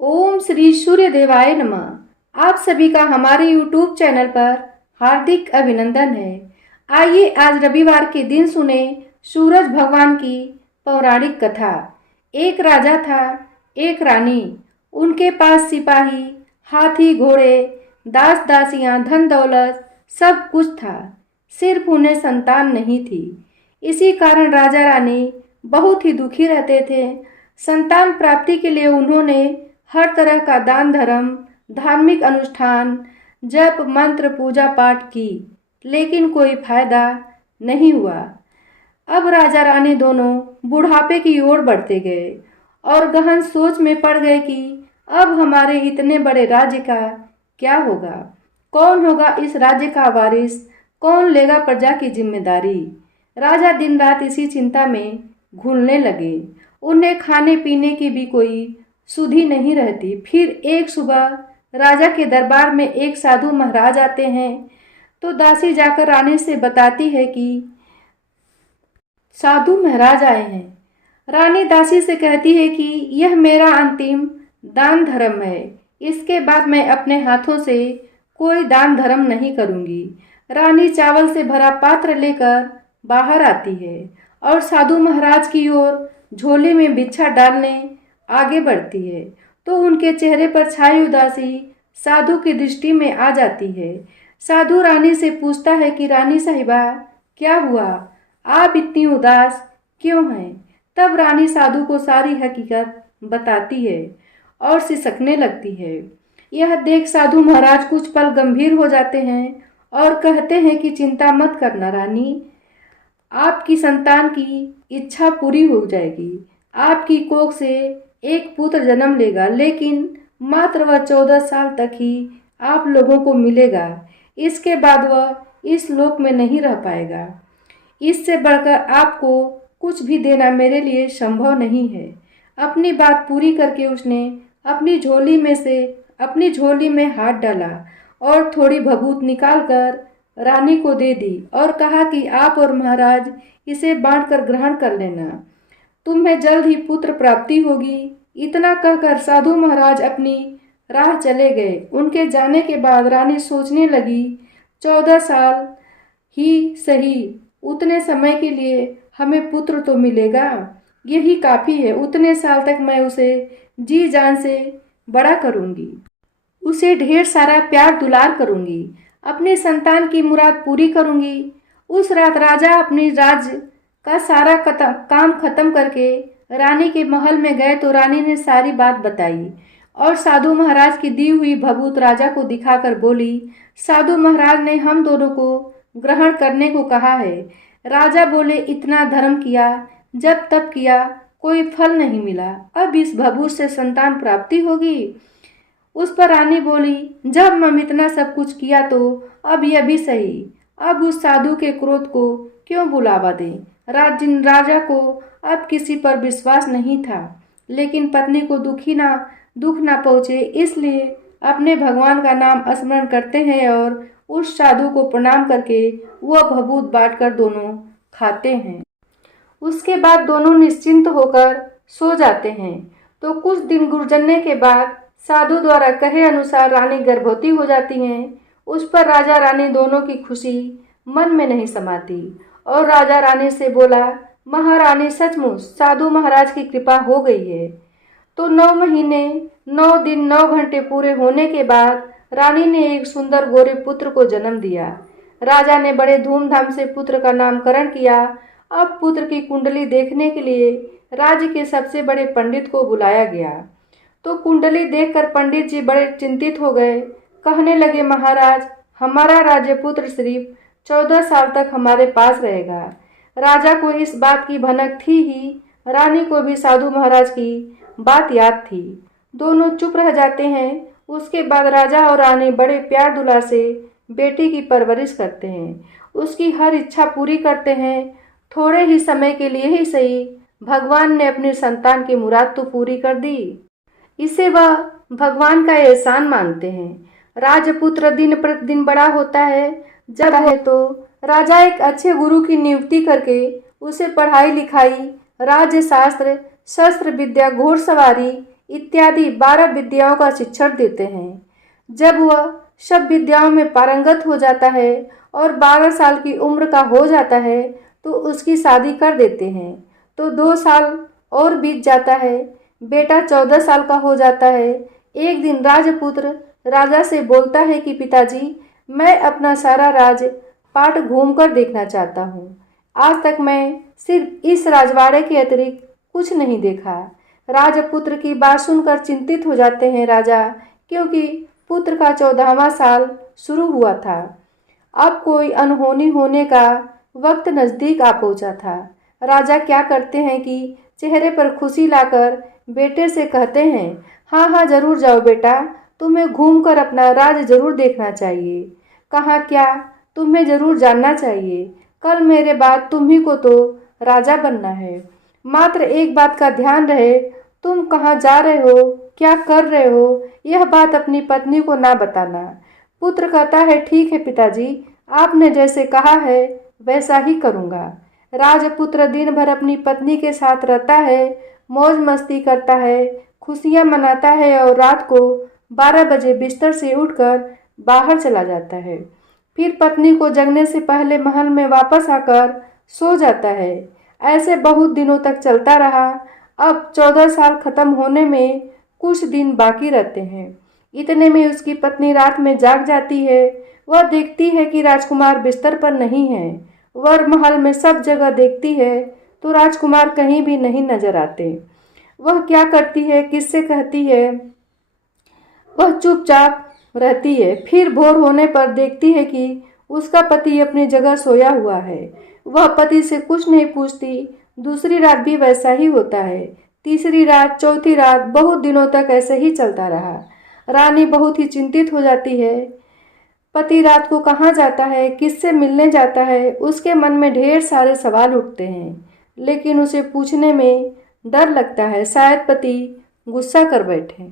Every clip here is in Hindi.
ओम श्री सूर्य देवाय नमः। आप सभी का हमारे YouTube चैनल पर हार्दिक अभिनंदन है। आइए आज रविवार के दिन सुने सूरज भगवान की पौराणिक कथा। एक राजा था, एक रानी। उनके पास सिपाही, हाथी, घोड़े, दास दासियां, धन दौलत सब कुछ था, सिर्फ उन्हें संतान नहीं थी। इसी कारण राजा रानी बहुत ही दुखी रहते थे। संतान प्राप्ति के लिए उन्होंने हर तरह का दान धर्म, धार्मिक अनुष्ठान, जप मंत्र, पूजा पाठ की, लेकिन कोई फायदा नहीं हुआ। अब राजा रानी दोनों बुढ़ापे की ओर बढ़ते गए और गहन सोच में पड़ गए कि अब हमारे इतने बड़े राज्य का क्या होगा, कौन होगा इस राज्य का वारिस, कौन लेगा प्रजा की जिम्मेदारी। राजा दिन रात इसी चिंता में घुलने लगे। उन्हें खाने पीने की भी कोई सुधि नहीं रहती। फिर एक सुबह राजा के दरबार में एक साधु महाराज आते हैं, तो दासी जाकर रानी से बताती है कि साधु महाराज आए हैं। रानी दासी से कहती है कि यह मेरा अंतिम दान धर्म है, इसके बाद मैं अपने हाथों से कोई दान धर्म नहीं करूंगी। रानी चावल से भरा पात्र लेकर बाहर आती है और साधु महाराज की ओर झोले में भिक्षा डालने आगे बढ़ती है, तो उनके चेहरे पर छाई उदासी साधु की दृष्टि में आ जाती है। साधु रानी से पूछता है कि रानी साहिबा, क्या हुआ, आप इतनी उदास क्यों हैं? तब रानी साधु को सारी हकीकत बताती है और सिसकने लगती है। यह देख साधु महाराज कुछ पल गंभीर हो जाते हैं और कहते हैं कि चिंता मत करना रानी, आपकी संतान की इच्छा पूरी हो जाएगी। आपकी कोख से एक पुत्र जन्म लेगा, लेकिन मात्र वह 14 साल तक ही आप लोगों को मिलेगा। इसके बाद वह इस लोक में नहीं रह पाएगा। इससे बढ़कर आपको कुछ भी देना मेरे लिए संभव नहीं है। अपनी बात पूरी करके उसने अपनी झोली में हाथ डाला और थोड़ी भभूत निकालकर रानी को दे दी और कहा कि आप और महाराज इसे बांटकर ग्रहण कर लेना, तुम्हें जल्द ही पुत्र प्राप्ति होगी। इतना कहकर साधु महाराज अपनी राह चले गए। उनके जाने के बाद रानी सोचने लगी, 14 साल ही सही, उतने समय के लिए हमें पुत्र तो मिलेगा, यही काफ़ी है। उतने साल तक मैं उसे जी जान से बड़ा करूँगी, उसे ढेर सारा प्यार दुलार करूँगी, अपनी संतान की मुराद पूरी करूँगी। उस रात राजा अपनी राज्य का सारा काम खत्म करके रानी के महल में गए, तो रानी ने सारी बात बताई और साधु महाराज की दी हुई भभूत राजा को दिखाकर बोली, साधु महाराज ने हम दोनों को ग्रहण करने को कहा है। राजा बोले, इतना धर्म किया, जब तब किया, कोई फल नहीं मिला, अब इस भभूत से संतान प्राप्ति होगी। उस पर रानी बोली, जब हम इतना सब कुछ किया तो अब यह भी सही, अब उस साधु के क्रोध को क्यों बुलावा दें। राजा को अब किसी पर विश्वास नहीं था, लेकिन पत्नी को दुख ना पहुँचे, इसलिए अपने भगवान का नाम स्मरण करते हैं और उस साधु को प्रणाम करके वह भभूत बांटकर दोनों खाते हैं। उसके बाद दोनों निश्चिंत होकर सो जाते हैं। तो कुछ दिन गुजरने के बाद साधु द्वारा कहे अनुसार रानी गर्भवती हो जाती हैं। उस पर राजा रानी दोनों की खुशी मन में नहीं समाती और राजा रानी से बोला, महारानी सचमुच साधु महाराज की कृपा हो गई है। तो 9 महीने 9 दिन 9 घंटे पूरे होने के बाद रानी ने एक सुंदर गोरे पुत्र को जन्म दिया। राजा ने बड़े धूमधाम से पुत्र का नामकरण किया। अब पुत्र की कुंडली देखने के लिए राज्य के सबसे बड़े पंडित को बुलाया गया। तो कुंडली देखकर पंडित जी बड़े चिंतित हो गए। कहने लगे, महाराज, हमारा राजपुत्र सिर्फ 14 साल तक हमारे पास रहेगा। राजा को इस बात की भनक थी ही, रानी को भी साधु महाराज की बात याद थी। दोनों चुप रह जाते हैं। उसके बाद राजा और रानी बड़े प्यार दुलार से बेटी की परवरिश करते हैं, उसकी हर इच्छा पूरी करते हैं। थोड़े ही समय के लिए ही सही, भगवान ने अपनी संतान की मुराद तो पूरी कर दी। इसे वह भगवान का एहसान मानते हैं। राजपुत्र दिन प्रतिदिन बड़ा होता है। जब है तो राजा एक अच्छे गुरु की नियुक्ति करके उसे पढ़ाई लिखाई, राज्य शास्त्र, शस्त्र विद्या, घोड़सवारी इत्यादि 12 विद्याओं का शिक्षण देते हैं। जब वह सब विद्याओं में पारंगत हो जाता है और 12 साल की उम्र का हो जाता है तो उसकी शादी कर देते हैं। तो 2 साल और बीत जाता है। बेटा 14 साल का हो जाता है। एक दिन राजपुत्र राजा से बोलता है कि पिताजी, मैं अपना सारा राज पाट घूमकर देखना चाहता हूँ। आज तक मैं सिर्फ इस राजवाड़े के अतिरिक्त कुछ नहीं देखा। राजपुत्र की बात सुनकर चिंतित हो जाते हैं राजा, क्योंकि पुत्र का 14वां साल शुरू हुआ था। अब कोई अनहोनी होने का वक्त नजदीक आ पहुंचा था। राजा क्या करते हैं कि चेहरे पर खुशी लाकर बेटे से कहते हैं, हाँ हाँ जरूर जाओ बेटा, तुम्हें घूमकर अपना राज जरूर देखना चाहिए। कहाँ क्या, तुम्हें जरूर जानना चाहिए। कल मेरे बाद तुम्ही को तो राजा बनना है। मात्र एक बात का ध्यान रहे, तुम कहाँ जा रहे हो, क्या कर रहे हो, यह बात अपनी पत्नी को ना बताना। पुत्र कहता है, ठीक है पिताजी, आपने जैसे कहा है वैसा ही करूँगा। राजपुत्र दिन भर अपनी पत्नी के साथ रहता है, मौज मस्ती करता है, खुशियाँ मनाता है और रात को 12 बजे बिस्तर से उठकर बाहर चला जाता है। फिर पत्नी को जगने से पहले महल में वापस आकर सो जाता है। ऐसे बहुत दिनों तक चलता रहा। अब 14 साल खत्म होने में कुछ दिन बाकी रहते हैं। इतने में उसकी पत्नी रात में जाग जाती है। वह देखती है कि राजकुमार बिस्तर पर नहीं है। वह महल में सब जगह देखती है तो राजकुमार कहीं भी नहीं नजर आते। वह क्या करती है, किससे कहती है? वह चुपचाप रहती है। फिर भोर होने पर देखती है कि उसका पति अपनी जगह सोया हुआ है। वह पति से कुछ नहीं पूछती। दूसरी रात भी वैसा ही होता है। तीसरी रात, चौथी रात, बहुत दिनों तक ऐसे ही चलता रहा। रानी बहुत ही चिंतित हो जाती है। पति रात को कहाँ जाता है, किससे मिलने जाता है, उसके मन में ढेर सारे सवाल उठते हैं, लेकिन उसे पूछने में डर लगता है, शायद पति गुस्सा कर बैठे।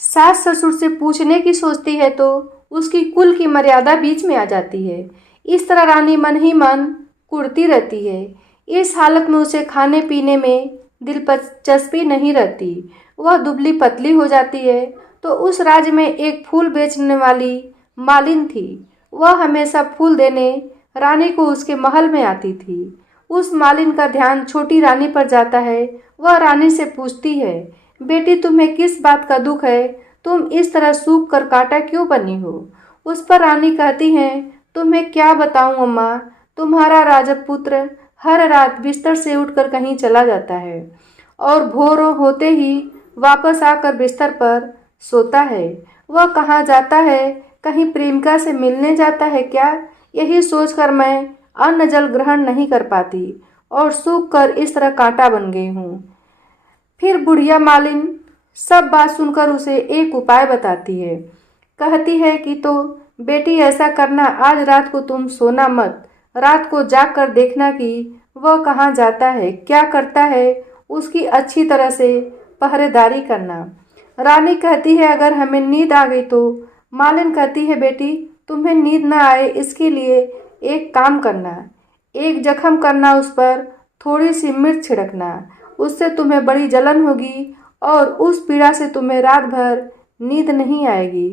सास ससुर से पूछने की सोचती है तो उसकी कुल की मर्यादा बीच में आ जाती है। इस तरह रानी मन ही मन कुढ़ती रहती है। इस हालत में उसे खाने पीने में दिलचस्पी नहीं रहती। वह दुबली पतली हो जाती है। तो उस राज्य में एक फूल बेचने वाली मालिन थी। वह हमेशा फूल देने रानी को उसके महल में आती थी। उस मालिन का ध्यान छोटी रानी पर जाता है। वह रानी से पूछती है, बेटी तुम्हें किस बात का दुख है, तुम इस तरह सूख कर कांटा क्यों बनी हो? उस पर रानी कहती है, तुम्हें क्या बताऊं अम्मा, तुम्हारा राजपुत्र हर रात बिस्तर से उठकर कहीं चला जाता है और भोर होते ही वापस आकर बिस्तर पर सोता है। वह कहाँ जाता है, कहीं प्रेमिका से मिलने जाता है क्या? यही सोचकर मैं अन्न जल ग्रहण नहीं कर पाती और सूख कर इस तरह कांटा बन गई हूँ। फिर बुढ़िया मालिन सब बात सुनकर उसे एक उपाय बताती है। कहती है कि तो बेटी ऐसा करना, आज रात को तुम सोना मत, रात को जाग कर देखना कि वह कहाँ जाता है, क्या करता है, उसकी अच्छी तरह से पहरेदारी करना। रानी कहती है, अगर हमें नींद आ गई तो? मालिन कहती है, बेटी तुम्हें नींद न आए इसके लिए एक काम करना, एक जख्म करना, उस पर थोड़ी सी मिर्च छिड़कना, उससे तुम्हें बड़ी जलन होगी और उस पीड़ा से तुम्हें रात भर नींद नहीं आएगी।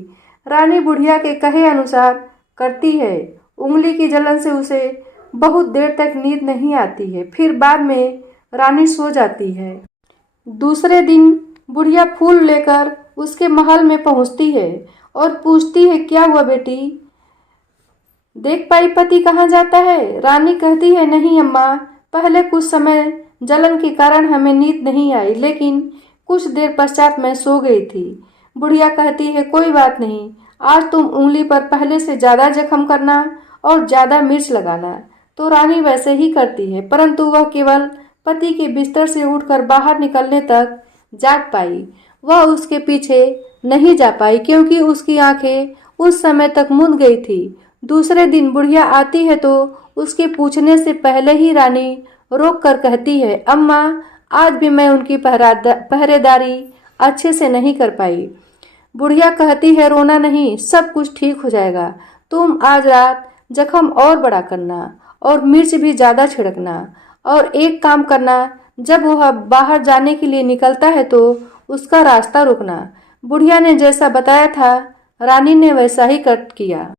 रानी बुढ़िया के कहे अनुसार करती है। उंगली की जलन से उसे बहुत देर तक नींद नहीं आती है। फिर बाद में रानी सो जाती है। दूसरे दिन बुढ़िया फूल लेकर उसके महल में पहुंचती है और पूछती है, क्या हुआ बेटी, देख पाई पति कहाँ जाता है? रानी कहती है, नहीं अम्मा, पहले कुछ समय जलन के कारण हमें नींद नहीं आई, लेकिन कुछ देर पश्चात मैं सो गई थी। बुढ़िया कहती है, कोई बात नहीं, आज तुम उंगली पर पहले से ज़्यादा जख्म करना और ज़्यादा मिर्च लगाना। तो रानी वैसे ही करती है, परंतु वह केवल पति के बिस्तर से उठकर बाहर निकलने तक जाग पाई। वह उसके पीछे नहीं जा पाई क्योंकि उसकी आंखें उस समय तक मूंद गई थी। दूसरे दिन बुढ़िया आती है तो उसके पूछने से पहले ही रानी रोक कर कहती है, अम्मा, आज भी मैं उनकी पहरेदारी अच्छे से नहीं कर पाई। बुढ़िया कहती है, रोना नहीं, सब कुछ ठीक हो जाएगा। तुम आज रात जख्म और बड़ा करना और मिर्च भी ज़्यादा छिड़कना और एक काम करना, जब वह बाहर जाने के लिए निकलता है तो उसका रास्ता रोकना। बुढ़िया ने जैसा बताया था रानी ने वैसा ही किया।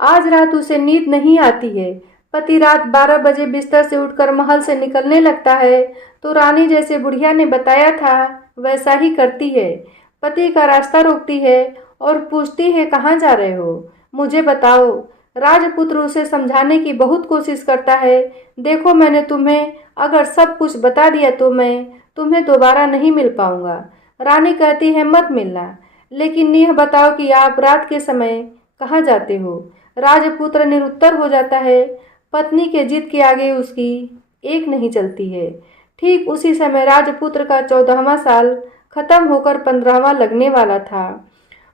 आज रात उसे नींद नहीं आती है। पति रात 12 बजे बिस्तर से उठकर महल से निकलने लगता है तो रानी जैसे बुढ़िया ने बताया था वैसा ही करती है। पति का रास्ता रोकती है और पूछती है कहाँ जा रहे हो, मुझे बताओ। राजपुत्र उसे समझाने की बहुत कोशिश करता है। देखो मैंने तुम्हें अगर सब कुछ बता दिया तो मैं तुम्हें दोबारा नहीं मिल पाऊंगा। रानी कहती है मत मिलना, लेकिन यह बताओ कि आप रात के समय कहाँ जाते हो। राजपुत्र निरुत्तर हो जाता है। पत्नी के जिद के आगे उसकी एक नहीं चलती है। ठीक उसी समय राजपुत्र का 14वां साल खत्म होकर 15वां लगने वाला था।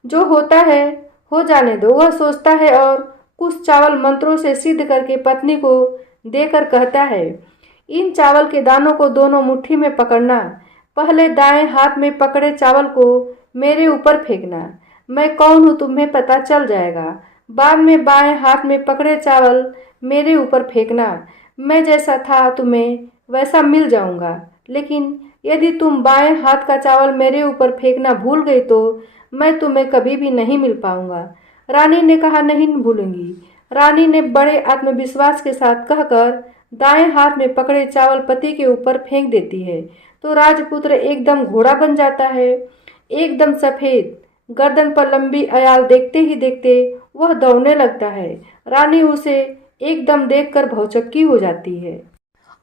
जो होता है हो जाने दो, वह सोचता है और कुछ चावल मंत्रों से सिद्ध करके पत्नी को देकर कहता है, इन चावल के दानों को दोनों मुट्ठी में पकड़ना। पहले दाएं हाथ में पकड़े चावल को मेरे ऊपर फेंकना। मैं कौन हूँ तुम्हें पता चल जाएगा। बाद में बाएं हाथ में पकड़े चावल मेरे ऊपर फेंकना। मैं जैसा था तुम्हें वैसा मिल जाऊंगा, लेकिन यदि तुम बाएं हाथ का चावल मेरे ऊपर फेंकना भूल गई तो मैं तुम्हें कभी भी नहीं मिल पाऊंगा। रानी ने कहा नहीं भूलूंगी। रानी ने बड़े आत्मविश्वास के साथ कहकर दाएं हाथ में पकड़े चावल पति के ऊपर फेंक देती है तो राजपुत्र एकदम घोड़ा बन जाता है। एकदम सफेद, गर्दन पर लंबी अयाल देखते ही देखते वह दौड़ने लगता है। रानी उसे एकदम देखकर भौचक्की हो जाती है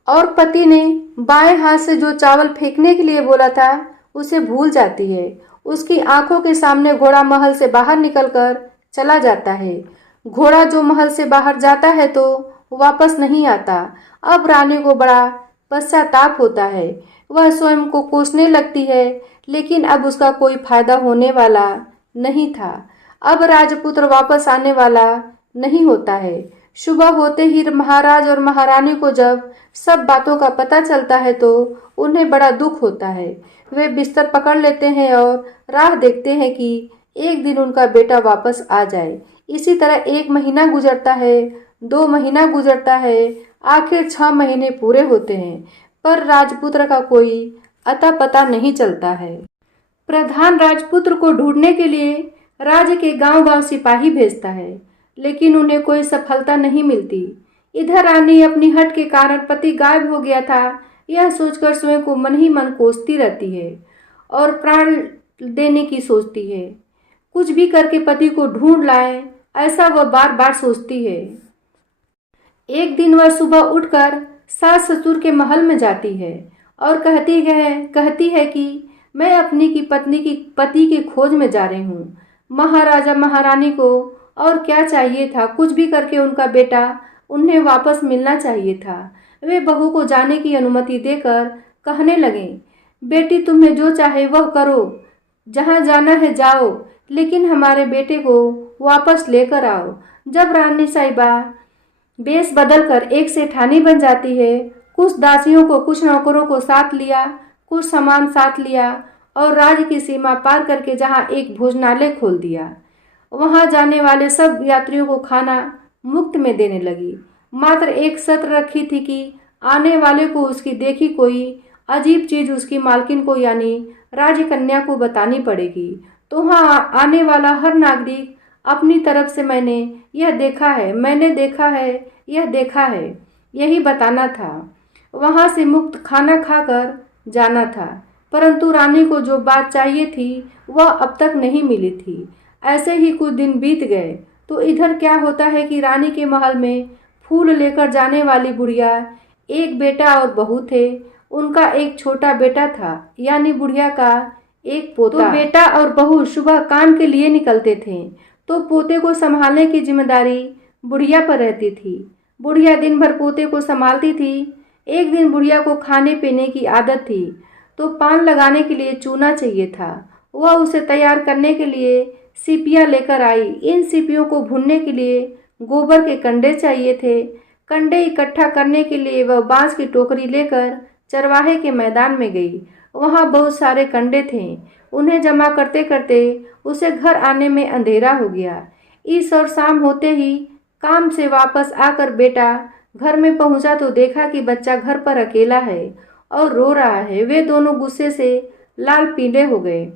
और पति ने बाएं हाथ से जो चावल फेंकने के लिए बोला था उसे भूल जाती है। उसकी आंखों के सामने घोड़ा महल से बाहर निकलकर चला जाता है। घोड़ा जो महल से बाहर जाता है तो वापस नहीं आता। अब रानी को बड़ा पश्चाताप होता है। वह स्वयं को कोसने लगती है, लेकिन अब उसका कोई फायदा होने वाला नहीं था। अब राजपुत्र वापस आने वाला नहीं होता है। सुबह होते ही महाराज और महारानी को जब सब बातों का पता चलता है तो उन्हें बड़ा दुख होता है। वे बिस्तर पकड़ लेते हैं और राह देखते हैं कि एक दिन उनका बेटा वापस आ जाए। इसी तरह 1 महीना गुजरता है, 2 महीना गुजरता है, आखिर 6 महीने पूरे होते हैं, पर राजपुत्र का कोई अता पता नहीं चलता है। प्रधान राजपुत्र को ढूंढने के लिए राज्य के गांव-गांव सिपाही भेजता है, लेकिन उन्हें कोई सफलता नहीं मिलती। इधर रानी अपनी हट के कारण पति गायब हो गया था यह सोचकर स्वयं को मन ही मन कोसती रहती है और प्राण देने की सोचती है। कुछ भी करके पति को ढूंढ लाए ऐसा वह बार बार सोचती है। एक दिन वह सुबह उठकर सास ससुर के महल में जाती है और कहती है कि मैं अपनी की पत्नी की पति की खोज में जा रही हूँ। महाराजा महारानी को और क्या चाहिए था, कुछ भी करके उनका बेटा उन्हें वापस मिलना चाहिए था। वे बहू को जाने की अनुमति देकर कहने लगे, बेटी तुम्हें जो चाहे वह करो, जहाँ जाना है जाओ, लेकिन हमारे बेटे को वापस लेकर आओ। जब रानी साहिबा बेस बदलकर एक सेठानी बन जाती है, कुछ दासियों को कुछ नौकरों को साथ लिया, कुछ सामान साथ लिया और राज्य की सीमा पार करके जहाँ एक भोजनालय खोल दिया, वहां जाने वाले सब यात्रियों को खाना मुफ्त में देने लगी। मात्र एक शर्त रखी थी कि आने वाले को उसकी देखी कोई अजीब चीज उसकी मालकिन को यानी राजकन्या को बतानी पड़ेगी। तो वहाँ आने वाला हर नागरिक अपनी तरफ से मैंने यह देखा है, मैंने देखा है, यह देखा है, यही बताना था। वहां से मुफ्त खाना खाकर जाना था, परंतु रानी को जो बात चाहिए थी वह अब तक नहीं मिली थी। ऐसे ही कुछ दिन बीत गए तो इधर क्या होता है कि रानी के महल में फूल लेकर जाने वाली बुढ़िया, एक बेटा और बहू थे। उनका एक छोटा बेटा था, यानी बुढ़िया का एक पोता। तो बेटा और बहू सुबह काम के लिए निकलते थे तो पोते को संभालने की जिम्मेदारी बुढ़िया पर रहती थी। बुढ़िया दिन भर पोते को संभालती थी। एक दिन बुढ़िया को खाने पीने की आदत थी तो पान लगाने के लिए चूना चाहिए था। वह उसे तैयार करने के लिए सीपियाँ लेकर आई। इन सीपियों को भूनने के लिए गोबर के कंडे चाहिए थे। कंडे इकट्ठा करने के लिए वह बांस की टोकरी लेकर चरवाहे के मैदान में गई। वहाँ बहुत सारे कंडे थे। उन्हें जमा करते करते उसे घर आने में अंधेरा हो गया। इस और शाम होते ही काम से वापस आकर बेटा घर में पहुंचा तो देखा कि बच्चा घर पर अकेला है और रो रहा है। वे दोनों गुस्से से लाल पीले हो गए।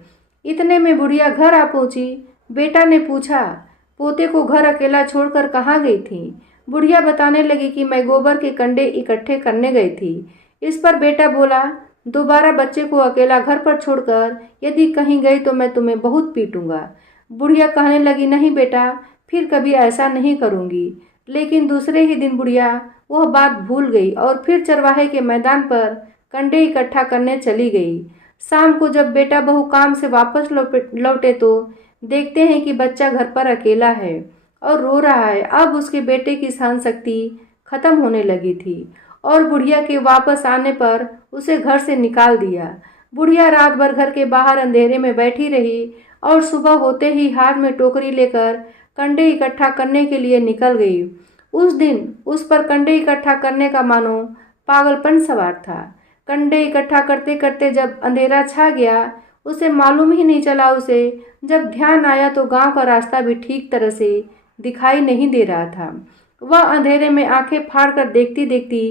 इतने में बुढ़िया घर आ पहुंची। बेटा ने पूछा, पोते को घर अकेला छोड़कर कहाँ गई थी? बुढ़िया बताने लगी कि मैं गोबर के कंडे इकट्ठे करने गई थी। इस पर बेटा बोला, दोबारा बच्चे को अकेला घर पर छोड़कर यदि कहीं गई तो मैं तुम्हें बहुत पीटूंगा। बुढ़िया कहने लगी, नहीं बेटा, फिर कभी ऐसा नहीं करूंगी। लेकिन दूसरे ही दिन बुढ़िया वह बात भूल गई और फिर चरवाहे के मैदान पर कंडे इकट्ठा करने चली गई। शाम को जब बेटा बहू काम से वापस लौटे तो देखते हैं कि बच्चा घर पर अकेला है और रो रहा है। अब उसके बेटे की सहन शक्ति खत्म होने लगी थी और बुढ़िया के वापस आने पर उसे घर से निकाल दिया। बुढ़िया रात भर घर के बाहर अंधेरे में बैठी रही और सुबह होते ही हाथ में टोकरी लेकर कंडे इकट्ठा करने के लिए निकल गई। उस दिन उस पर कंडे इकट्ठा करने का मानो पागलपन सवार था। कंडे इकट्ठा करते करते जब अंधेरा छा गया, उसे मालूम ही नहीं चला। उसे जब ध्यान आया तो गांव का रास्ता भी ठीक तरह से दिखाई नहीं दे रहा था। वह अंधेरे में आंखें फाड़कर देखती देखती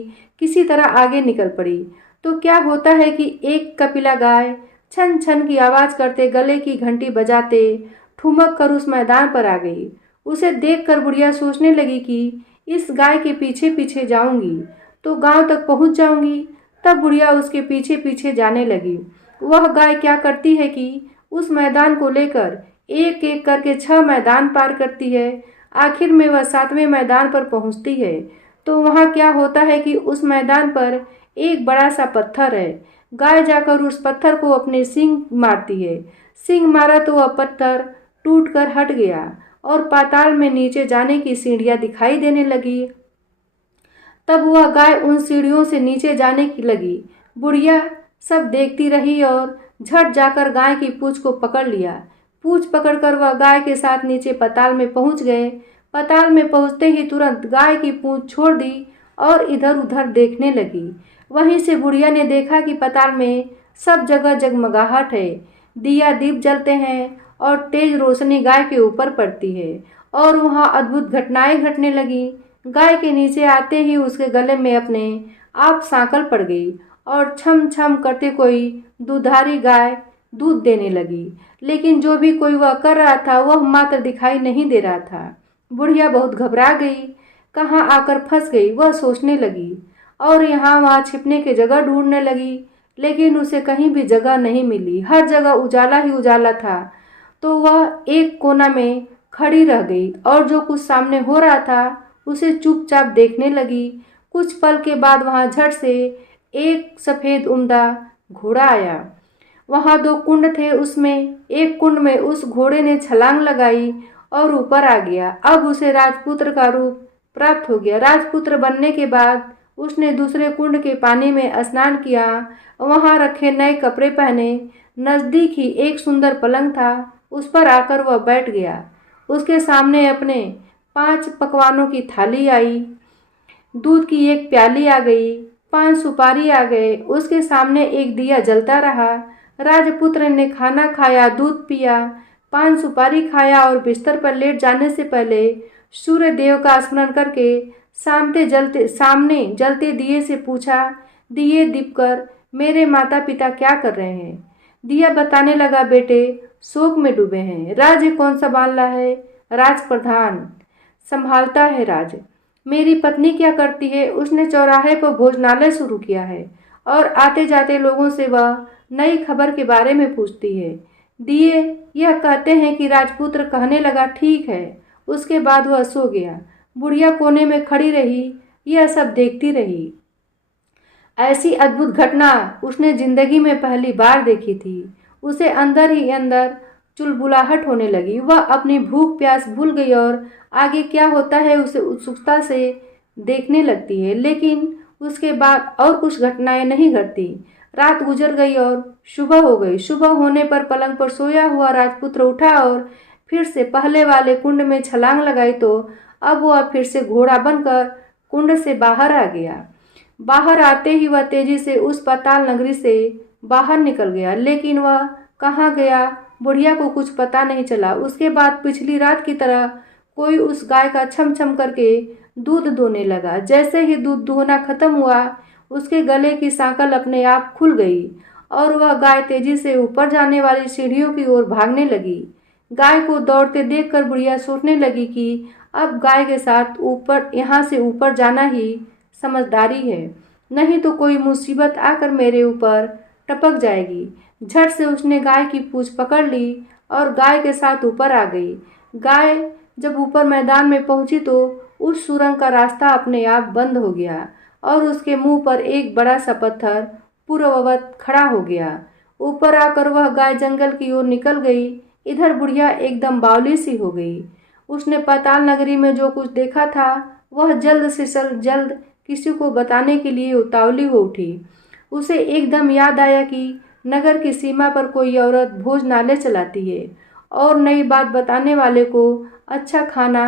किसी तरह आगे निकल पड़ी। तो क्या होता है कि एक कपिला गाय छन छन की आवाज करते गले की घंटी बजाते ठुमक कर उस मैदान पर आ गई। उसे देखकर बुढ़िया सोचने लगी कि इस गाय के पीछे पीछे जाऊंगी तो गांव तक पहुंच जाऊंगी। तब बुढ़िया उसके पीछे पीछे जाने लगी। वह गाय क्या करती है कि उस मैदान को लेकर एक एक करके 6 मैदान पार करती है। आखिर में वह 7वें मैदान पर पहुंचती है तो वहां क्या होता है कि उस मैदान पर एक बड़ा सा पत्थर है। गाय जाकर उस पत्थर को अपने सींग मारती है। सींग मारा तो वह पत्थर टूटकर हट गया और पाताल में नीचे जाने की सीढ़ियां दिखाई देने लगी। तब वह गाय उन सीढ़ियों से नीचे जाने की लगी। बुढ़िया सब देखती रही और झट जाकर गाय की पूंछ को पकड़ लिया। पूंछ पकड़कर वह गाय के साथ नीचे पाताल में पहुंच गए। पाताल में पहुंचते ही तुरंत गाय की पूंछ छोड़ दी और इधर उधर देखने लगी। वहीं से बुढ़िया ने देखा कि पाताल में सब जगह जगमगाहट है, दिया दीप जलते हैं और तेज रोशनी गाय के ऊपर पड़ती है और वहां अद्भुत घटनाएं घटने लगी। गाय के नीचे आते ही उसके गले में अपने आप सांकल पड़ गई और छम छम करते कोई दूधारी गाय दूध देने लगी। लेकिन जो भी कोई वह कर रहा था वह मात्र दिखाई नहीं दे रहा था। बुढ़िया बहुत घबरा गई, कहाँ आकर फंस गई वह सोचने लगी और यहाँ वहाँ छिपने की जगह ढूंढने लगी। लेकिन उसे कहीं भी जगह नहीं मिली, हर जगह उजाला ही उजाला था। तो वह एक कोना में खड़ी रह गई और जो कुछ सामने हो रहा था उसे चुपचाप देखने लगी। कुछ पल के बाद वहां झट से एक सफेद उम्दा घोड़ा आया। वहां 2 कुंड थे, उसमें एक कुंड में उस घोड़े ने छलांग लगाई और ऊपर आ गया। अब उसे राजपुत्र का रूप प्राप्त हो गया। राजपुत्र बनने के बाद उसने दूसरे कुंड के पानी में स्नान किया, वहां रखे नए कपड़े पहने। नजदीक ही एक सुंदर पलंग था, उस पर आकर वह बैठ गया। उसके सामने अपने 5 पकवानों की थाली आई, दूध की एक प्याली आ गई, 5 सुपारी आ गए। उसके सामने एक दिया जलता रहा। राजपुत्र ने खाना खाया, दूध पिया, 5 सुपारी खाया और बिस्तर पर लेट जाने से पहले सूर्य देव का स्मरण करके सामने जलते दिए से पूछा, दिए दीपकर मेरे माता पिता क्या कर रहे हैं? दिया बताने लगा, बेटे शोक में डूबे हैं। राज्य कौन संभाल है? राज प्रधान संभालता है राज्य। मेरी पत्नी क्या करती है? उसने चौराहे पर भोजनालय शुरू किया है और आते जाते लोगों से वह नई खबर के बारे में पूछती है। दिए यह कहते हैं कि राजपुत्र कहने लगा, ठीक है। उसके बाद वह सो गया। बुढ़िया कोने में खड़ी रही, यह सब देखती रही। ऐसी अद्भुत घटना उसने जिंदगी में पहली बार देखी थी। उसे अंदर ही अंदर चुलबुलाहट होने लगी। वह अपनी भूख प्यास भूल गई और आगे क्या होता है उसे उत्सुकता से देखने लगती है। लेकिन उसके बाद और कुछ घटनाएं नहीं घटती। रात गुजर गई और सुबह हो गई। सुबह होने पर पलंग पर सोया हुआ राजपुत्र उठा और फिर से पहले वाले कुंड में छलांग लगाई तो अब वह फिर से घोड़ा बनकर कुंड से बाहर आ गया। बाहर आते ही वह तेजी से उस पाताल नगरी से बाहर निकल गया। लेकिन वह कहाँ गया बुढ़िया को कुछ पता नहीं चला। उसके बाद पिछली रात की तरह कोई उस गाय का छम छम करके दूध दोने लगा। जैसे ही दूध दोहना खत्म हुआ उसके गले की सांकल अपने आप खुल गई और वह गाय तेजी से ऊपर जाने वाली सीढ़ियों की ओर भागने लगी। गाय को दौड़ते देखकर बुढ़िया सोचने लगी कि अब गाय के साथ ऊपर यहाँ से ऊपर जाना ही समझदारी है, नहीं तो कोई मुसीबत आकर मेरे ऊपर टपक जाएगी। झट से उसने गाय की पूंछ पकड़ ली और गाय के साथ ऊपर आ गई। गाय जब ऊपर मैदान में पहुंची तो उस सुरंग का रास्ता अपने आप बंद हो गया और उसके मुंह पर एक बड़ा सा पत्थर पूर्ववत खड़ा हो गया। ऊपर आकर वह गाय जंगल की ओर निकल गई। इधर बुढ़िया एकदम बावली सी हो गई। उसने पाताल नगरी में जो कुछ देखा था वह जल्द से जल्द किसी को बताने के लिए उतावली हो उठी। उसे एकदम याद आया कि नगर की सीमा पर कोई औरत भोजनालय चलाती है और नई बात बताने वाले को अच्छा खाना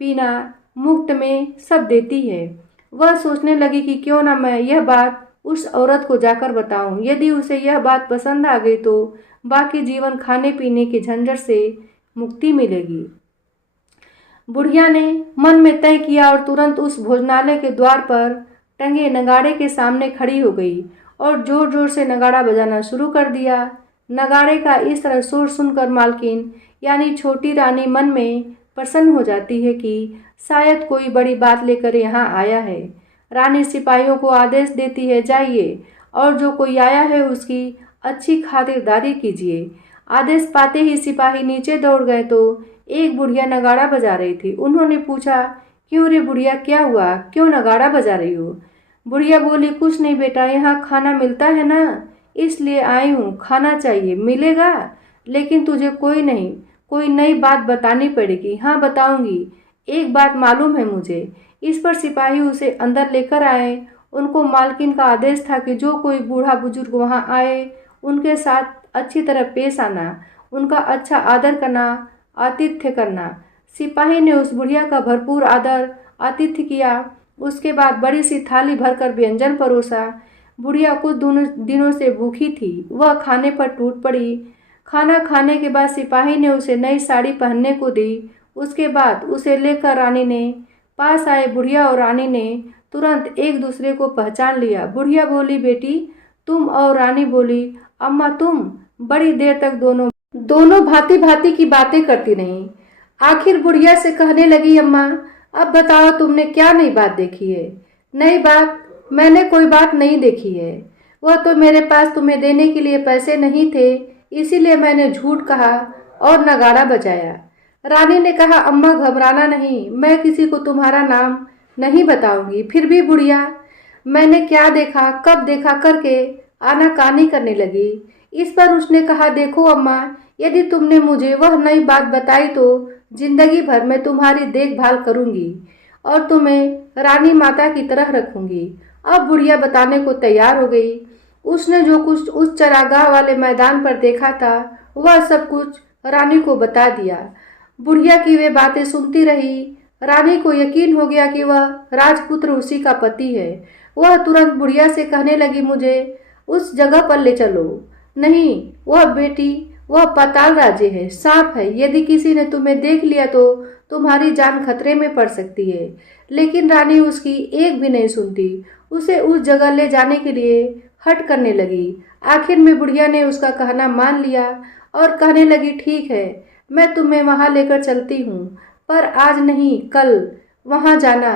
पीना मुफ्त में सब देती है। वह सोचने लगी कि क्यों ना मैं यह बात उस औरत को जाकर बताऊं। यदि उसे यह बात पसंद आ गई तो बाकी जीवन खाने पीने के झंझट से मुक्ति मिलेगी। बुढ़िया ने मन में तय किया और तुरंत उस भोजनालय के द्वार पर टंगे नगाड़े के सामने खड़ी हो गई और जोर जोर से नगाड़ा बजाना शुरू कर दिया। नगाड़े का इस तरह शोर सुनकर मालकिन यानी छोटी रानी मन में प्रसन्न हो जाती है कि शायद कोई बड़ी बात लेकर यहाँ आया है। रानी सिपाहियों को आदेश देती है, जाइए और जो कोई आया है उसकी अच्छी खातिरदारी कीजिए। आदेश पाते ही सिपाही नीचे दौड़ गए तो एक बुढ़िया नगाड़ा बजा रही थी। उन्होंने पूछा, क्यों रे बुढ़िया, क्या हुआ, क्यों नगाड़ा बजा रही हो? बुढ़िया बोली, कुछ नहीं बेटा, यहाँ खाना मिलता है ना, इसलिए आई हूँ। खाना चाहिए, मिलेगा, लेकिन तुझे कोई नई बात बतानी पड़ेगी। हाँ बताऊंगी, एक बात मालूम है मुझे। इस पर सिपाही उसे अंदर लेकर आए। उनको मालकिन का आदेश था कि जो कोई बूढ़ा बुजुर्ग वहाँ आए उनके साथ अच्छी तरह पेश आना, उनका अच्छा आदर करना, आतिथ्य करना। सिपाही ने उस बुढ़िया का भरपूर आदर आतिथ्य किया। उसके बाद बड़ी सी थाली भरकर व्यंजन परोसा। बुढ़िया कुछ दिनों से भूखी थी, वह खाने पर टूट पड़ी। खाना खाने के बाद सिपाही ने उसे नई साड़ी पहनने को दी। उसके बाद उसे लेकर रानी ने पास आए। बुढ़िया और रानी ने तुरंत एक दूसरे को पहचान लिया। बुढ़िया बोली, बेटी तुम, और रानी बोली, अम्मा तुम। बड़ी देर तक दोनों भांति भांति की बातें करती रहीं। आखिर बुढ़िया से कहने लगी, अम्मा अब बताओ तुमने क्या नई बात देखी है? नई बात? मैंने कोई बात नहीं देखी है। वह तो मेरे पास तुम्हें देने के लिए पैसे नहीं थे, इसीलिए मैंने झूठ कहा और नगाड़ा बजाया। रानी ने कहा, अम्मा घबराना नहीं, मैं किसी को तुम्हारा नाम नहीं बताऊंगी। फिर भी बुढ़िया मैंने क्या देखा, कब देखा करके आनाकानी करने लगी। इस पर उसने कहा, देखो अम्मा, यदि तुमने मुझे वह नई बात बताई तो जिंदगी भर मैं तुम्हारी देखभाल करूंगी और तुम्हें रानी माता की तरह रखूंगी। अब बुढ़िया बताने को तैयार हो गई। उसने जो कुछ उस चरागाह वाले मैदान पर देखा था वह सब कुछ रानी को बता दिया। बुढ़िया की वे बातें सुनती रही। रानी को यकीन हो गया कि वह राजपुत्र उसी का पति है। वह तुरंत बुढ़िया से कहने लगी, मुझे उस जगह पर ले चलो। नहीं, वह बेटी, वह पाताल राज्य है, सांप है। यदि किसी ने तुम्हें देख लिया तो तुम्हारी जान खतरे में पड़ सकती है। लेकिन रानी उसकी एक भी नहीं सुनती। उसे उस जगह ले जाने के लिए हट करने लगी। आखिर में बुढ़िया ने उसका कहना मान लिया और कहने लगी, ठीक है, मैं तुम्हें वहां लेकर चलती हूँ, पर आज नहीं, कल वहां जाना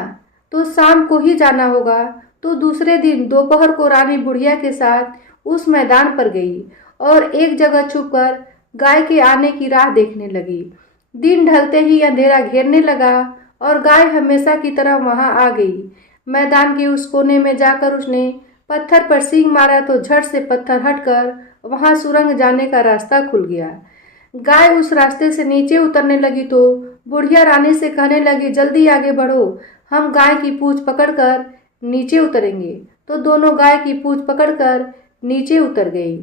तो शाम को ही जाना होगा। तो दूसरे दिन दोपहर को रानी बुढ़िया के साथ उस मैदान पर गई और एक जगह छुपकर गाय के आने की राह देखने लगी। दिन ढलते ही अंधेरा घेरने लगा और गाय हमेशा की तरह वहां आ गई। मैदान के उस कोने में जाकर उसने पत्थर पर सींग मारा तो झट से पत्थर हटकर वहां सुरंग जाने का रास्ता खुल गया। गाय उस रास्ते से नीचे उतरने लगी तो बुढ़िया रानी से कहने लगी, जल्दी आगे बढ़ो, हम गाय की पूंछ पकड़कर नीचे उतरेंगे। तो दोनों गाय की पूंछ पकड़कर नीचे उतर गई।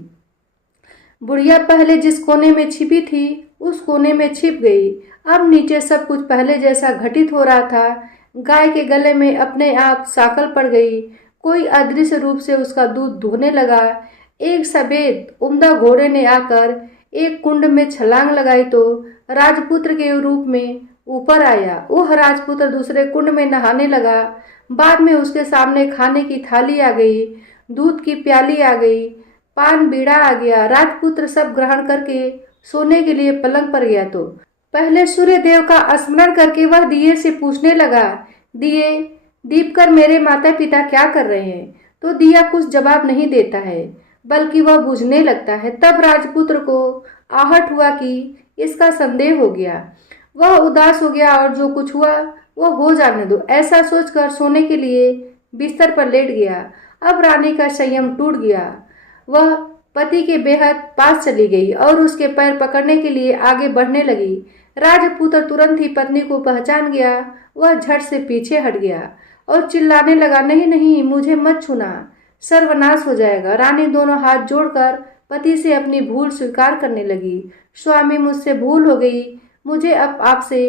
बुढ़िया पहले जिस कोने में छिपी थी उस कोने में छिप गई। अब नीचे सब कुछ पहले जैसा घटित हो रहा था। गाय के गले में अपने आप साकल पड़ गई। कोई अदृश्य रूप से उसका दूध दुहने लगा। एक सफेद उम्दा घोड़े ने आकर एक कुंड में छलांग लगाई तो राजपुत्र के रूप में ऊपर आया। वह राजपुत्र दूसरे कुंड में नहाने लगा। बाद में उसके सामने खाने की थाली आ गई, दूध की प्याली आ गई। पान बीड़ा आ गया। राजपुत्र सब ग्रहण करके सोने के लिए पलंग पर गया तो पहले सूर्य देव का स्मरण करके वह दिए से पूछने लगा, दिए दीप कर मेरे माता पिता क्या कर रहे हैं? तो दिया कुछ जवाब नहीं देता है, बल्कि वह बुझने लगता है। तब राजपुत्र को आहट हुआ कि इसका संदेह हो गया। वह उदास हो गया और जो कुछ हुआ वो हो जाने दो, ऐसा सोचकर सोने के लिए बिस्तर पर लेट गया। अब रानी का संयम टूट गया। वह पति के बेहद पास चली गई और उसके पैर पकड़ने के लिए आगे बढ़ने लगी। राजपुत्र तुरंत ही पत्नी को पहचान गया। वह झट से पीछे हट गया और चिल्लाने लगा, नहीं नहीं, मुझे मत छूना, सर्वनाश हो जाएगा। रानी दोनों हाथ जोड़कर पति से अपनी भूल स्वीकार करने लगी। स्वामी, मुझसे भूल हो गई। मुझे अब आपसे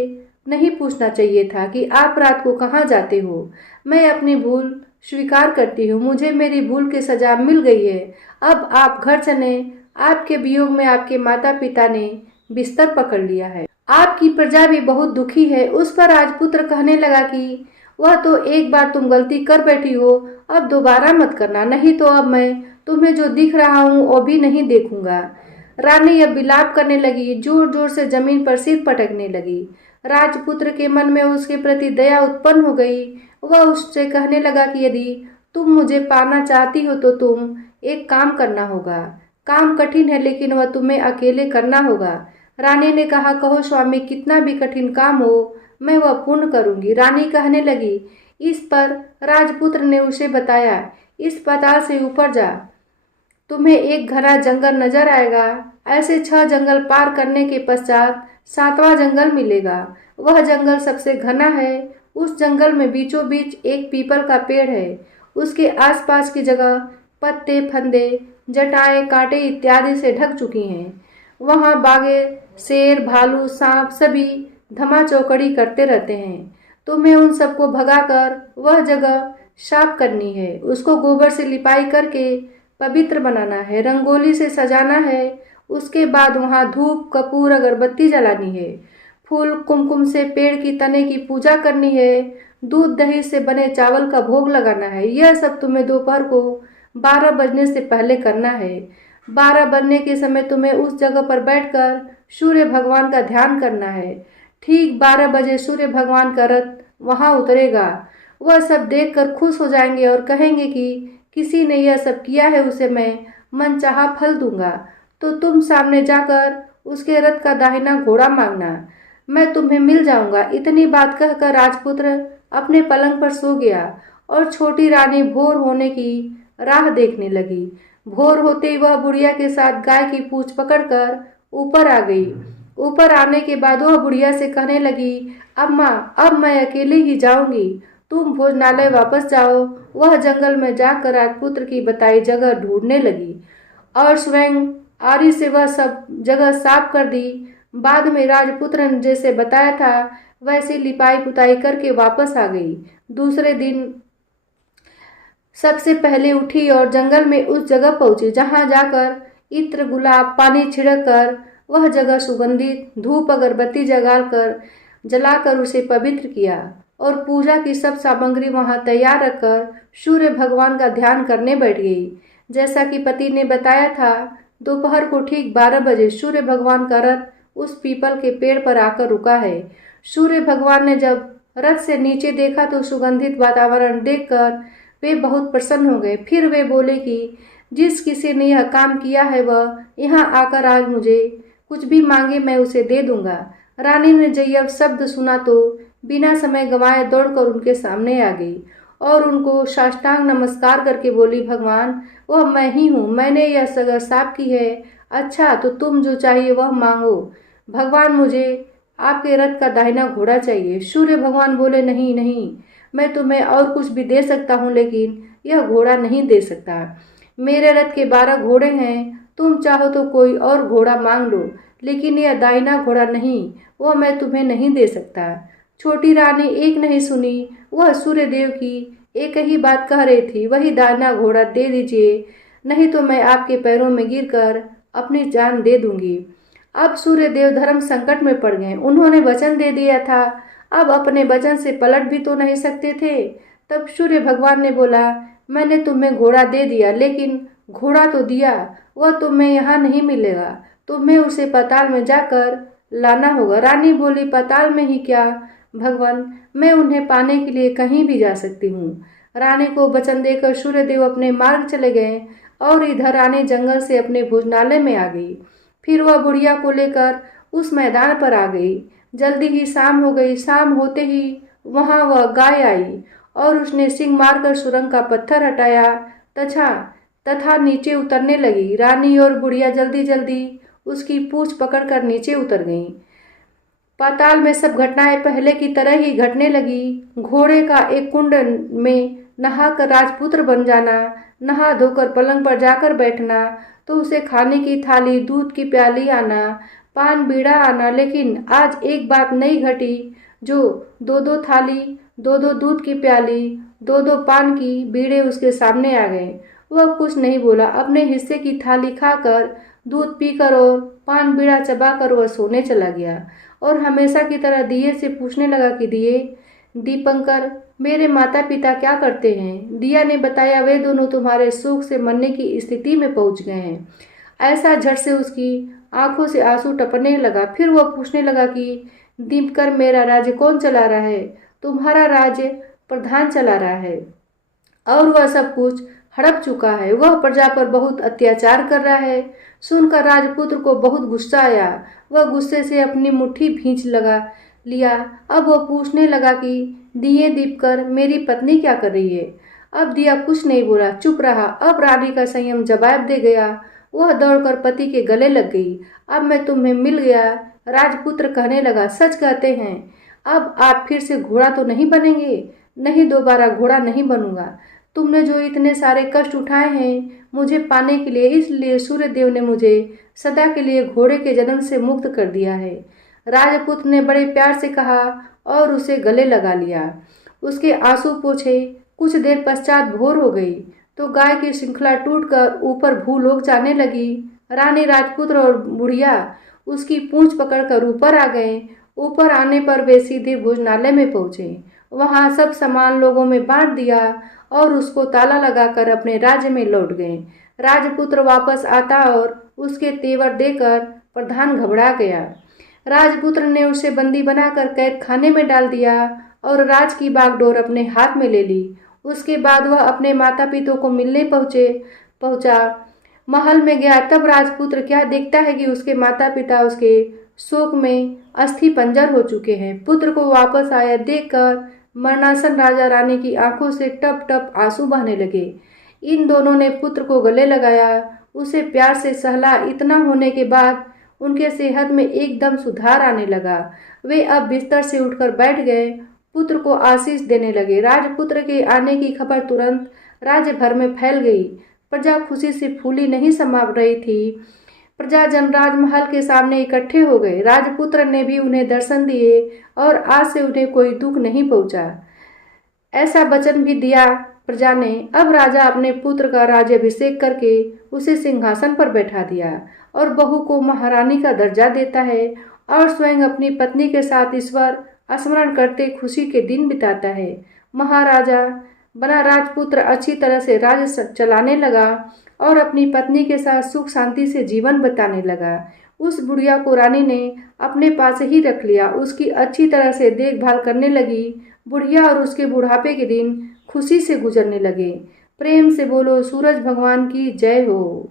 नहीं पूछना चाहिए था कि आप रात को कहाँ जाते हो। मैं अपनी भूल स्वीकार करती हूँ। मुझे मेरी भूल की सजा मिल गई है। अब आप घर चलें। आपके वियोग में आपके माता पिता ने बिस्तर पकड़ लिया है। आपकी प्रजा भी बहुत दुखी है। उस पर राजपुत्र कहने लगा कि वह तो एक बार तुम गलती कर बैठी हो, अब दोबारा मत करना, नहीं तो अब मैं तुम्हें जो दिख रहा हूँ वो भी नहीं देखूंगा। रानी अब विलाप करने लगी, जोर जोर से जमीन पर सिर पटकने लगी। राजपुत्र के मन में उसके प्रति दया उत्पन्न हो गई। वह उससे कहने लगा कि यदि तुम मुझे पाना चाहती हो तो तुम एक काम करना होगा। काम कठिन है, लेकिन वह तुम्हें अकेले करना होगा। रानी ने कहा, कहो स्वामी, कितना भी कठिन काम हो मैं वह पूर्ण करूंगी। रानी कहने लगी। इस पर राजपुत्र ने उसे बताया, इस पाताल से ऊपर जा, तुम्हें एक घना जंगल नजर आएगा। ऐसे 6 जंगल पार करने के पश्चात 7वां जंगल मिलेगा। वह जंगल सबसे घना है। उस जंगल में बीचों बीच एक पीपल का पेड़ है। उसके आसपास की जगह पत्ते, फंदे, जटाएं, कांटे इत्यादि से ढक चुकी हैं। वहां बाघे, शेर, भालू, सांप सभी धमा चौकड़ी करते रहते हैं। तुम्हें उन सबको भगाकर वह जगह साफ करनी है। उसको गोबर से लिपाई करके पवित्र बनाना है, रंगोली से सजाना है। उसके बाद वहां धूप, कपूर, अगरबत्ती जलानी है। फूल कुमकुम से पेड़ की तने की पूजा करनी है। दूध दही से बने चावल का भोग लगाना है। यह सब तुम्हें दोपहर को 12 बजने से पहले करना है। 12 बजने के समय तुम्हें उस जगह पर बैठकर सूर्य भगवान का ध्यान करना है। ठीक 12 बजे सूर्य भगवान का रथ वहां उतरेगा। वह सब देखकर खुश हो जाएंगे और कहेंगे कि किसी ने यह सब किया है, उसे मैं मनचाहा फल दूंगा। तो तुम सामने जाकर उसके रथ का दाहिना घोड़ा मांगना, मैं तुम्हें मिल जाऊंगा। इतनी बात कहकर राजपुत्र अपने पलंग पर सो गया और छोटी रानी भोर होने की राह देखने लगी। भोर होते ही वह बुढ़िया के साथ गाय की पूंछ पकड़कर ऊपर आ गई। ऊपर आने के बाद वह बुढ़िया से कहने लगी, अम्मा, अब मैं अकेले ही जाऊंगी, तुम भोजनालय वापस जाओ। वह जंगल में जाकर राजपुत्र की बताई जगह ढूंढने लगी और स्वयं आरी से वह सब जगह साफ कर दी। बाद में राजपुत्र ने जैसे बताया था वैसे लिपाई पुताई करके वापस आ गई। दूसरे दिन सबसे पहले उठी और जंगल में उस जगह पहुंची जहां जाकर इत्र, गुलाब, पानी छिड़क कर वह जगह सुगंधित धूप अगरबत्ती जलाकर उसे पवित्र किया और पूजा की सब सामग्री वहां तैयार रखकर सूर्य भगवान का ध्यान करने बैठ गई। जैसा कि पति ने बताया था, दोपहर को ठीक 12 बजे सूर्य भगवान का रथ उस पीपल के पेड़ पर आकर रुका है। सूर्य भगवान ने जब रथ से नीचे देखा तो सुगंधित वातावरण देखकर वे बहुत प्रसन्न हो गए। फिर वे बोले कि जिस किसी ने यह काम किया है वह यहाँ आकर आज मुझे कुछ भी मांगे मैं उसे दे दूंगा। रानी ने जब यह शब्द सुना तो बिना समय गंवाए दौड़कर उनके सामने आ गई और उनको साष्टांग नमस्कार करके बोली, भगवान, वह मैं ही हूँ, मैंने यह सगर साफ की है। अच्छा, तो तुम जो चाहिए वह मांगो। भगवान, मुझे आपके रथ का दाहिना घोड़ा चाहिए। सूर्य भगवान बोले, नहीं नहीं, मैं तुम्हें और कुछ भी दे सकता हूँ, लेकिन यह घोड़ा नहीं दे सकता। मेरे रथ के 12 घोड़े हैं, तुम चाहो तो कोई और घोड़ा मांग लो, लेकिन यह दाहिना घोड़ा नहीं, वह मैं तुम्हें नहीं दे सकता। छोटी रानी एक नहीं सुनी, वह सूर्य देव की एक ही बात कह रही थी, वही दाहिना घोड़ा दे दीजिए, नहीं तो मैं आपके पैरों में गिरकर अपनी जान दे दूंगी। अब सूर्य देव धर्म संकट में पड़ गए। उन्होंने वचन दे दिया था, अब अपने वचन से पलट भी तो नहीं सकते थे। तब सूर्य भगवान ने बोला, मैंने तुम्हें घोड़ा दे दिया, लेकिन घोड़ा तो दिया, वह तुम्हें यहाँ नहीं मिलेगा, तुम्हें उसे पाताल में जाकर लाना होगा। रानी बोली, पाताल में ही क्या भगवान, मैं उन्हें पाने के लिए कहीं भी जा सकती हूँ। रानी को वचन देकर सूर्यदेव अपने मार्ग चले गए और इधर रानी जंगल से अपने भोजनालय में आ गई। फिर वह बुढ़िया को लेकर उस मैदान पर आ गई। जल्दी ही शाम हो गई। शाम होते ही वहां वह गाय आई और उसने सींग मारकर सुरंग का पत्थर हटाया तथा नीचे उतरने लगी। रानी और बुढ़िया जल्दी जल्दी उसकी पूंछ पकड़कर नीचे उतर गईं। पाताल में सब घटनाएं पहले की तरह ही घटने लगी। घोड़े का एक कुंड में नहाकर राजपुत्र बन जाना, नहा धोकर पलंग पर जाकर बैठना, तो उसे खाने की थाली, दूध की प्याली आना, पान बीड़ा आना। लेकिन आज एक बात नई घटी, जो दो दो थाली, दो दो दूध की प्याली, दो दो पान की बीड़े उसके सामने आ गए। वह कुछ नहीं बोला। अपने हिस्से की थाली खाकर, दूध पीकर और पान बीड़ा चबाकर वह सोने चला गया और हमेशा की तरह दिए से पूछने लगा कि दिए, दीपंकर, मेरे माता पिता क्या करते हैं? दिया ने बताया, वे दोनों तुम्हारे शोक से मरने की स्थिति में पहुंच गए हैं। ऐसा झट से उसकी आंखों से आंसू टपकने लगा। फिर वह पूछने लगा कि दीपकर, मेरा राज्य कौन चला रहा है? तुम्हारा राज्य प्रधान चला रहा है और वह सब कुछ हड़प चुका है। वह प्रजा पर बहुत अत्याचार कर रहा है। सुनकर राजपुत्र को बहुत गुस्सा आया। वह गुस्से से अपनी मुट्ठी भींच लगा लिया। अब वह पूछने लगा कि दिए, दीपकर, मेरी पत्नी क्या कर रही है? अब दिया कुछ नहीं बोला, चुप रहा। अब रानी का संयम जवाब दे गया। वह दौड़कर पति के गले लग गई। अब मैं तुम्हें मिल गया। राजपुत्र कहने लगा, सच कहते हैं, अब आप फिर से घोड़ा तो नहीं बनेंगे? नहीं, दोबारा घोड़ा नहीं बनूंगा। तुमने जो इतने सारे कष्ट उठाए हैं मुझे पाने के लिए, इसलिए सूर्यदेव ने मुझे सदा के लिए घोड़े के जन्म से मुक्त कर दिया है। राजपुत्र ने बड़े प्यार से कहा और उसे गले लगा लिया। उसके आंसू पोंछे। कुछ देर पश्चात भोर हो गई तो गाय की श्रृंखला टूटकर ऊपर भूलोक जाने लगी। रानी, राजपुत्र और बुढ़िया उसकी पूंछ पकड़कर ऊपर आ गए। ऊपर आने पर वे सीधे भोजनालय में पहुंचे। वहां सब सामान लोगों में बांट दिया और उसको ताला लगाकर अपने राज्य में लौट गए। राजपुत्र वापस आता और उसके तेवर देकर प्रधान घबरा गया। राजपुत्र ने उसे बंदी बनाकर कैद खाने में डाल दिया और राज की बागडोर अपने हाथ में ले ली। उसके बाद वह अपने माता पिता को मिलने पहुंचा। महल में गया तब राजपुत्र क्या देखता है कि उसके माता पिता उसके शोक में अस्थि पंजर हो चुके हैं। पुत्र को वापस आया देखकर मरणासन राजा रानी की आंखों से टप टप आंसू बहने लगे। इन दोनों ने पुत्र को गले लगाया, उसे प्यार से सहला। इतना होने के बाद उनके सेहत में एकदम सुधार आने लगा। वे अब बिस्तर से उठकर बैठ गए, पुत्र को आशीष देने लगे। राजपुत्र के आने की खबर तुरंत राज्य भर में फैल गई। प्रजा खुशी से फूली नहीं समा रही थी। प्रजाजन राजमहल के सामने इकट्ठे हो गए। राजपुत्र ने भी उन्हें दर्शन दिए और आज से उन्हें कोई दुख नहीं पहुंचा। ऐसा वचन भी दिया प्रजा ने। अब राजा अपने पुत्र का राज्याभिषेक करके उसे सिंहासन पर बैठा दिया और बहू को महारानी का दर्जा देता है और स्वयं अपनी पत्नी के साथ ईश्वर स्मरण करते खुशी के दिन बिताता है। महाराजा बना राजपुत्र अच्छी तरह से राज्य चलाने लगा और अपनी पत्नी के साथ सुख शांति से जीवन बिताने लगा। उस बुढ़िया को रानी ने अपने पास ही रख लिया, उसकी अच्छी तरह से देखभाल करने लगी। बुढ़िया और उसके बुढ़ापे के दिन खुशी से गुजरने लगे। प्रेम से बोलो सूरज भगवान की जय हो।